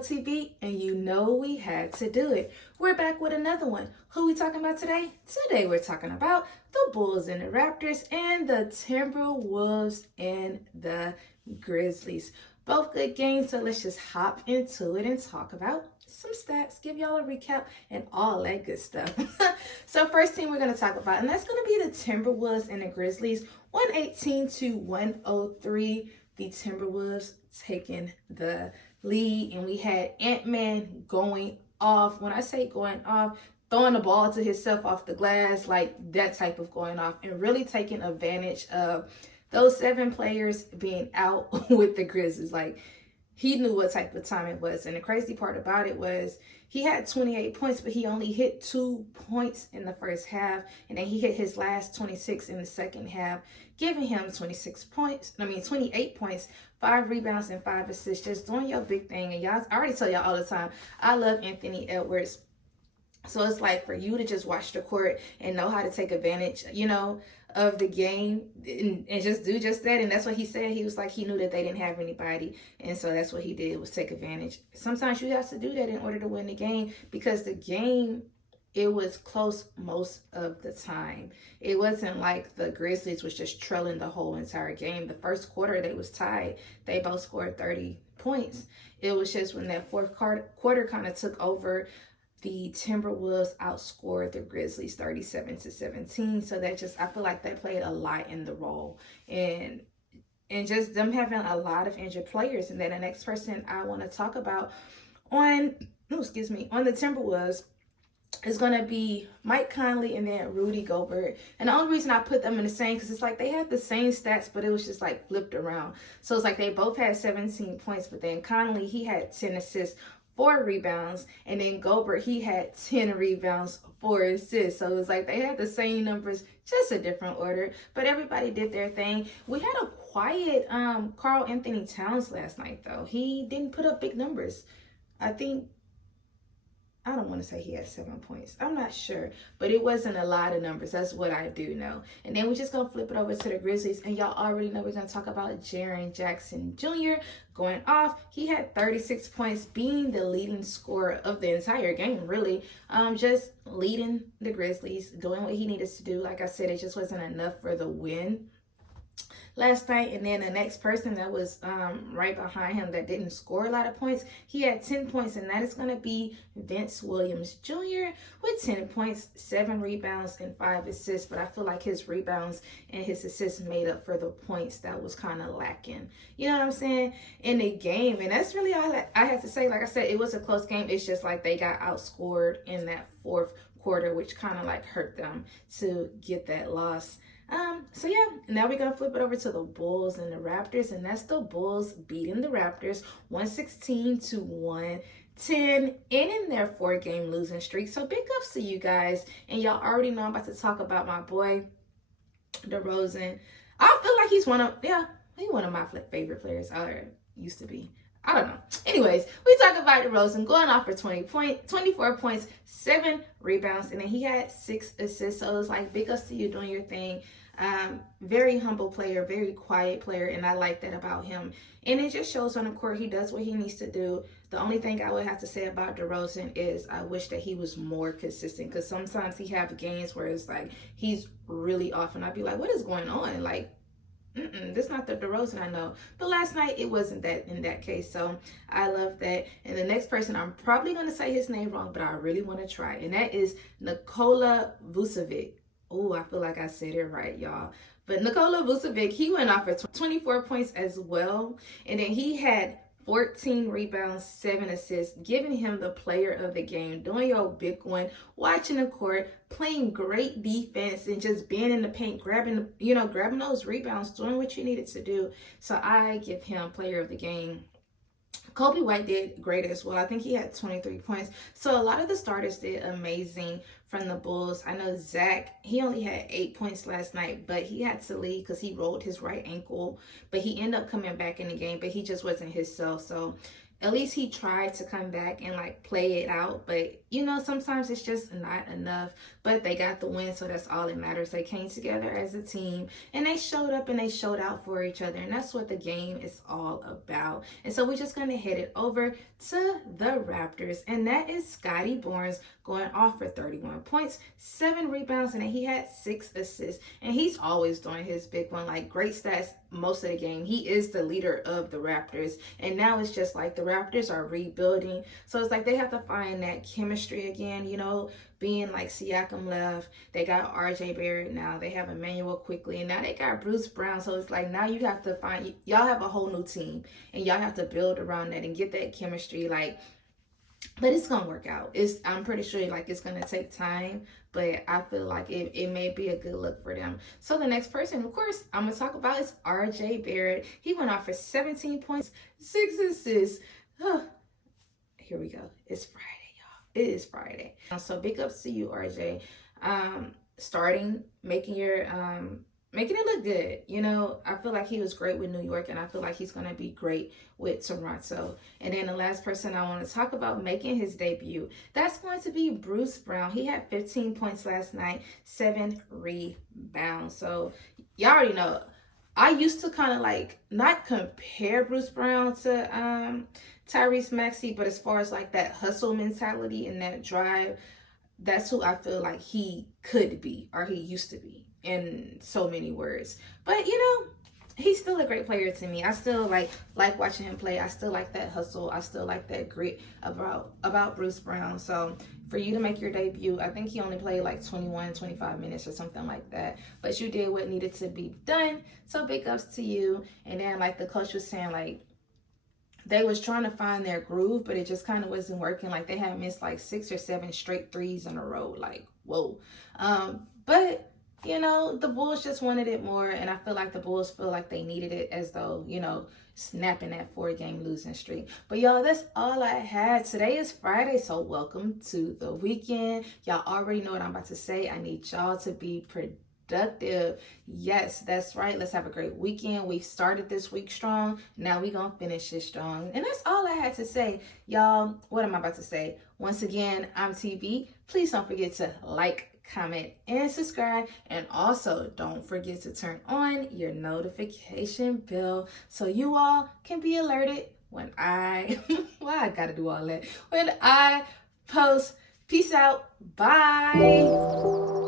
TV, and you know we had to do it. We're back with another one. Who we talking about today? Today we're talking about the Bulls and the Raptors and the Timberwolves and the Grizzlies. Both good games, so let's just hop into it and talk about some stats, give y'all a recap, and all that good stuff. So first team we're going to talk about, and that's going to be the Timberwolves and the Grizzlies, 118-103. The Timberwolves taking the lead, and we had Ant-Man going off. When I say going off, throwing the ball to himself off the glass, like that type of going off, and really taking advantage of those 7 players being out with the Grizzlies. Like, he knew what type of time it was. And the crazy part about it was he had 28 points, but he only hit 2 points in the first half. And then he hit his last 26 in the second half, giving him 28 points, 5 rebounds, and 5 assists. Just doing your big thing. And y'all, I already tell y'all all the time, I love Anthony Edwards. So it's like for you to just watch the court and know how to take advantage, of the game and just do just that. And that's what he said. He was like, he knew that they didn't have anybody. And so that's what he did, was take advantage. Sometimes you have to do that in order to win the game, because the game, it was close most of the time. It wasn't like the Grizzlies was just trailing the whole entire game. The first quarter, they was tied. They both scored 30 points. It was just when that fourth quarter kind of took over, the Timberwolves outscored the Grizzlies 37-17. So that just, I feel like they played a lot in the role. And just them having a lot of injured players. And then the next person I want to talk about on the Timberwolves is going to be Mike Conley and then Rudy Gobert. And the only reason I put them in the same, because it's like they had the same stats, but it was just like flipped around. So it's like they both had 17 points, but then Conley, he had 10 assists, 4 rebounds, and then Gobert, he had 10 rebounds, 4 assists. So it was like they had the same numbers, just a different order, but everybody did their thing. We had a quiet Karl Anthony Towns last night, though. He didn't put up big numbers. I don't want to say he had 7 points. I'm not sure, but it wasn't a lot of numbers. That's what I do know. And then we're just going to flip it over to the Grizzlies. And y'all already know we're going to talk about Jaren Jackson Jr. going off. He had 36 points, being the leading scorer of the entire game, really. Just leading the Grizzlies, doing what he needed to do. Like I said, it just wasn't enough for the win last night. And then the next person that was right behind him that didn't score a lot of points, he had 10 points, and that is going to be Vince Williams Jr. with 10 points, 7 rebounds, and 5 assists. But I feel like his rebounds and his assists made up for the points that was kind of lacking, you know what I'm saying, in the game. And that's really all I had to say. Like I said, it was a close game. It's just like they got outscored in that fourth quarter, which kind of like hurt them to get that loss. So yeah, now we're going to flip it over to the Bulls and the Raptors, and that's the Bulls beating the Raptors 116-110, ending their 4-game losing streak. So big ups to you guys, and y'all already know I'm about to talk about my boy, DeRozan. I feel like he's one of my favorite players, or used to be. I don't know. Anyways, we talk about DeRozan going off for 24 points, 7 rebounds, and then he had 6 assists. So it was like, big ups to you doing your thing. Very humble player, very quiet player, and I like that about him. And it just shows on the court he does what he needs to do. The only thing I would have to say about DeRozan is I wish that he was more consistent, because sometimes he have games where it's like he's really off, and I'd be like, what is going on? Like, this is not the DeRozan I know. But last night, it wasn't that in that case. So I love that. And the next person, I'm probably going to say his name wrong, but I really want to try. And that is Nikola Vucevic. Oh, I feel like I said it right, y'all. But Nikola Vucevic, he went off for 24 points as well. And then he had 14 rebounds, 7 assists, giving him the player of the game, doing your big one, watching the court, playing great defense, and just being in the paint, grabbing those rebounds, doing what you needed to do. So I give him player of the game. Kobe White did great as well. I think he had 23 points. So a lot of the starters did amazing from the Bulls. I know Zach, he only had 8 points last night, but he had to leave because he rolled his right ankle. But he ended up coming back in the game, but he just wasn't himself. So at least he tried to come back and like play it out. But you know, sometimes it's just not enough. But they got the win, so that's all that matters. They came together as a team and they showed up and they showed out for each other. And that's what the game is all about. And so we're just gonna head it over to the Raptors. And that is Scotty Barnes going off for 31 points, 7 rebounds, and he had 6 assists. And he's always doing his big one, like great stats most of the game. He is the leader of the Raptors. And now it's just like the Raptors are rebuilding. So it's like they have to find that chemistry again, you know, being like Siakam left. They got RJ Barrett now. They have Emmanuel quickly. And now they got Bruce Brown. So it's like now you have to find, y'all have a whole new team. And y'all have to build around that and get that chemistry. Like, but it's gonna work out. I'm pretty sure like it's gonna take time, but I feel like it may be a good look for them. So the next person, of course, I'm gonna talk about is RJ Barrett. He went off for 17 points, 6 assists. Here we go. It's Friday, y'all. It is Friday. So big ups to you, RJ. Starting making your making it look good. You know, I feel like he was great with New York, and I feel like he's going to be great with Toronto. And then the last person I want to talk about making his debut, that's going to be Bruce Brown. He had 15 points last night, 7 rebounds. So y'all already know, I used to kind of like not compare Bruce Brown to Tyrese Maxey, but as far as like that hustle mentality and that drive, that's who I feel like he could be, or he used to be, in so many words. But you know, he's still a great player to me. I still like watching him play. I still like that hustle. I still like that grit about Bruce Brown. So for you to make your debut, I think he only played like 21, 25 minutes or something like that. But you did what needed to be done. So big ups to you. And then like the coach was saying, like, they was trying to find their groove, but it just kind of wasn't working. Like they had missed like 6 or 7 straight threes in a row. Like, whoa. But you know, the Bulls just wanted it more, and I feel like the Bulls feel like they needed it, as though, you know, snapping that 4-game losing streak. But y'all, that's all I had. Today is Friday, so welcome to the weekend. Y'all already know what I'm about to say. I need y'all to be productive. Yes, that's right. Let's have a great weekend. We've started this week strong. Now we're going to finish it strong. And that's all I had to say. Y'all, what am I about to say? Once again, I'm TV. Please don't forget to like, comment, and subscribe. And also, don't forget to turn on your notification bell so you all can be alerted when I, well, I gotta do all that, when I post. Peace out. Bye.